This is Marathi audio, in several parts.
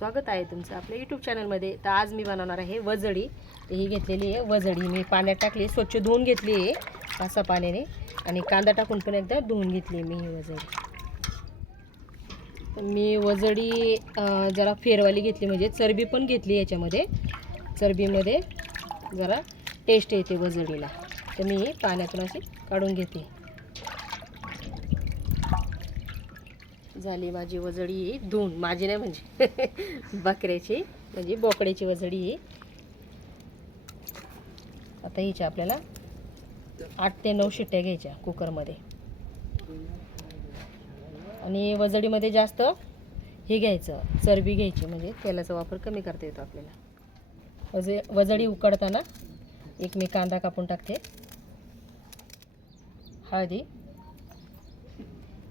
स्वागत आहे तुमचं आपल्या यूट्यूब चॅनलमध्ये। तर आज मी बनवणार आहे वजडी। ही घेतलेली आहे वजडी, मी पाण्यात टाकली, स्वच्छ धुवून घेतली आहे असा पाण्याने, आणि कांदा टाकून पण एकदा धुवून घेतली मी ही वजडी। तर मी वजडी जरा फेरवाली घेतली, म्हणजे चरबी पण घेतली याच्यामध्ये, चरबीमध्ये जरा टेस्ट येते वजडीला। तर मी पाण्यातून अशी काढून घेते। झाली माझी वजडी धुवून, माझी नाही म्हणजे बकऱ्याची म्हणजे बोकड्याची वजडी आहे। आता हिच्या आपल्याला 8 ते 9 शिट्ट्या घ्यायच्या कुकरमध्ये, आणि वजडीमध्ये जास्त हे घ्यायचं, चरबी घ्यायची, म्हणजे तेलाचा वापर कमी करता येतो आपल्याला। वजडी उकडताना एक मी कांदा कापून टाकते, हळदी,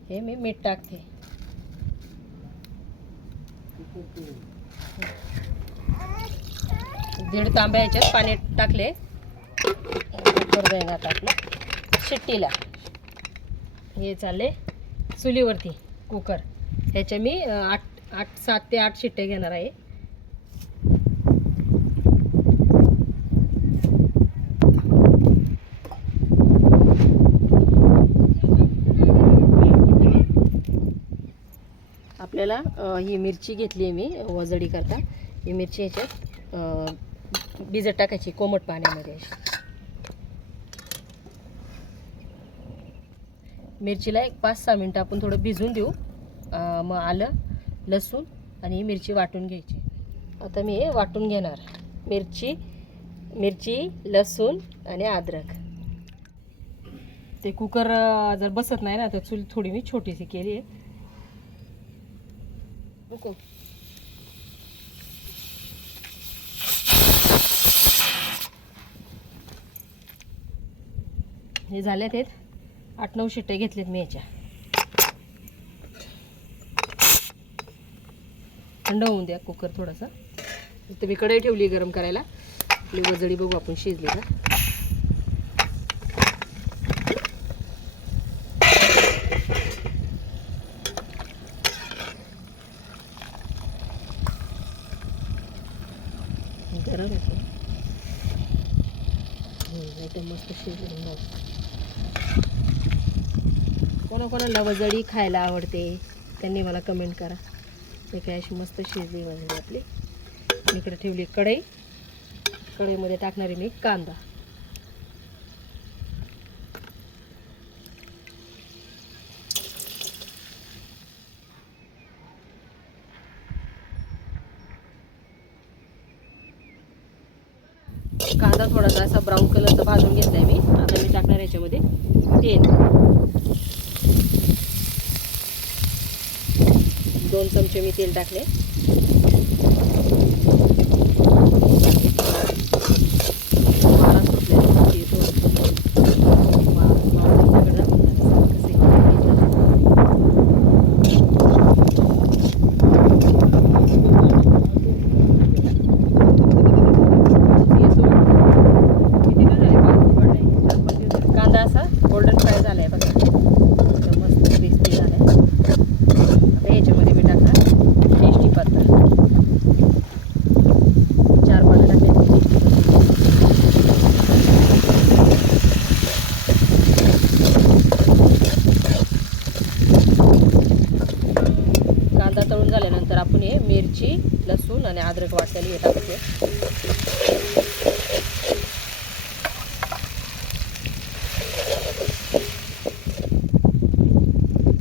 हे मी मीठ टाकते, दीड तांब्या ह्याच्यात पाणी टाकले, टाकलं शिट्टीला। हे चालले चुलीवरती कुकर, ह्याच्या मी 7 ते 8 शिट्ट्या घेणार आहे। आपल्याला ही मिरची घेतली आहे मी वजडी करता, ही मिरची ह्याच्यात भिजत टाकायची कोमट पाण्यामध्ये। मिरचीला एक 5-6 मिनटं आपण थोडं भिजून देऊ, मग आलं, लसूण आणि मिरची वाटून घ्यायची। आता मी हे वाटून घेणार, मिरची, लसूण आणि अद्रक। ते कुकर जर बसत नाही ना, तर चूल थोडी मी छोटीशी केली आहे। हे झाल्यात आहेत 8-9 शिट्ट्या घेतल्यात मी याच्या। थंड होऊन द्या कुकर थोडासा। इथे मी कढई ठेवली गरम करायला, आपली वजडी बघू आपण शिजली का। गरम आहे एकदम मस्त शिजली। कोणाकोणाला वजडी खायला आवडते त्यांनी मला कमेंट करा। हे काय अशी मस्त शिजली वजडी आपली। इकडे ठेवली कढई, कढईमध्ये टाकणारी मी कांदा, कांदा थोडासा असा ब्राऊन कलरचा भाजून घेतलाय मी। आता मी टाकणार याच्यामध्ये तेल, 2 चमचे मी तेल टाकले। कांदा असा गोल्डन फ्राय झालाय बघा, एकदम मस्त क्रिस्पी झालाय। आता याच्यामध्ये मी टाकणार टेस्टी पत्ता, 4 पानं टाकले टेस्टी पत्ता। कांदा तळून झाल्यानंतर आपण हे मिरची, लसूण आणि अद्रक वाटलेली हे टाकते।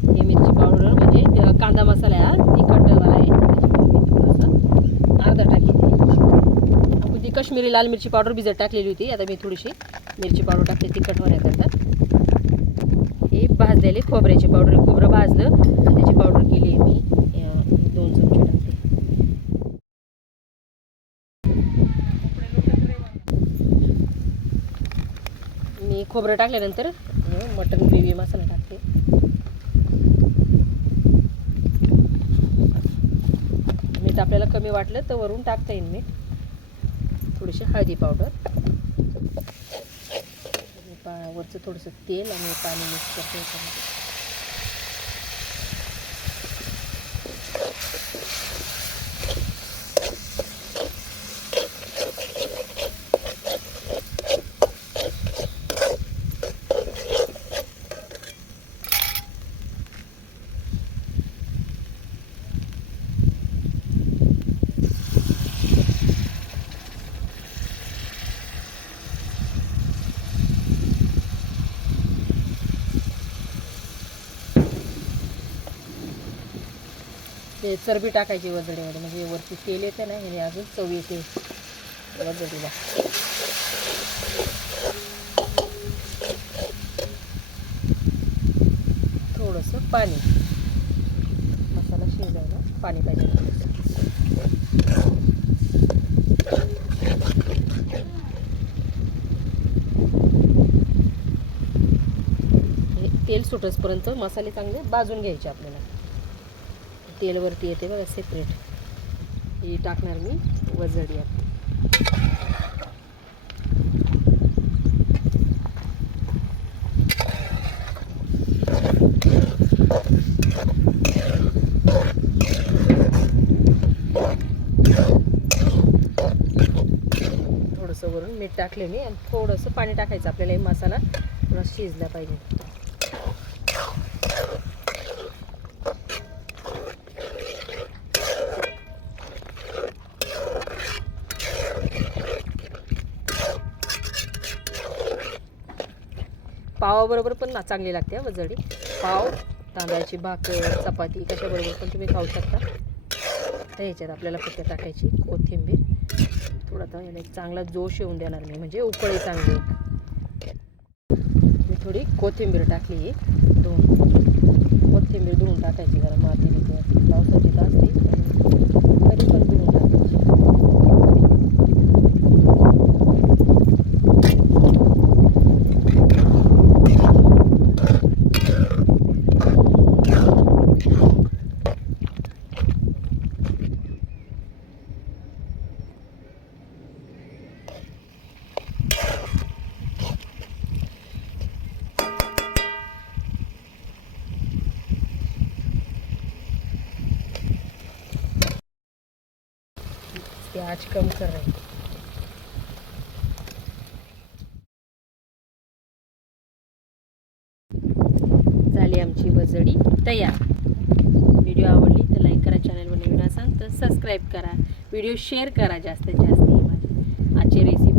हे मिरची पावडर म्हणजे कांदा मसाला आहे, तिखटवाला आहे, त्याच्यामध्ये मी थोडंसं अर्धा टाकते। आपण ती कश्मीरी लाल मिरची पावडर भिजत टाकलेली होती, आता मी थोडीशी मिरची पावडर टाकते तिखटवाल्याकरता। हे भाजलेले खोबऱ्याची पावडर, खोबरं भाजलं त्याची पावडर केली आहे मी, 2 चमचे टाकते। मी खोबरं टाकल्यानंतर मटन ग्रेव्ही मसाला टाकते। मीठ आपल्याला कमी वाटलं तर वरून टाकता येईल मीठ, थोडीशी हळदी पावडर, वरचं थोडंसं तेल आणि पाणी मिक्स करते याच्यामध्ये। ते चरबी टाकायची वजडीमध्ये, म्हणजे वरती तेल येते ना, म्हणजे अजून चव येते वजडीला. थोडंसं पाणी, मसाला शिजायला पाणी पाहिजे. तेल सुटसपर्यंत मसाले चांगले भाजून घ्यायचे आपल्याला. तेल वरती येते बघा सेपरेट, ही टाकणार मी वजडी आपली. थोडंसं वरून मीठ टाकले मी, आणि थोडंसं पाणी टाकायचं आपल्याला. हे मसाला थोडा शिजला पाहिजे. पावाबरोबर पण ना चांगली लागते वजडी. पाव, तांदळाची भाकर, चपाती कशाबरोबर पण तुम्ही खाऊ शकता. तर ह्याच्यात आपल्याला फक्त टाकायची कोथिंबीर. थोडा तर याला एक चांगला जोश येऊन देणार मी, म्हणजे उकळी चांगली. मी थोडी कोथिंबीर टाकली, कोथिंबीर धुवून टाकायची. जरा माती बिती असते, पावसाची तर असते, तरी पण धुवून टाकायची. आज कम कर रहे हैं. झाली आमची वजडी तयार. व्हिडिओ आवडली तर लाईक करा, चॅनलवर नवीन असाल तर सबस्क्राईब करा, व्हिडिओ शेअर करा जास्तीत जास्त. माझी आजची रेसिपी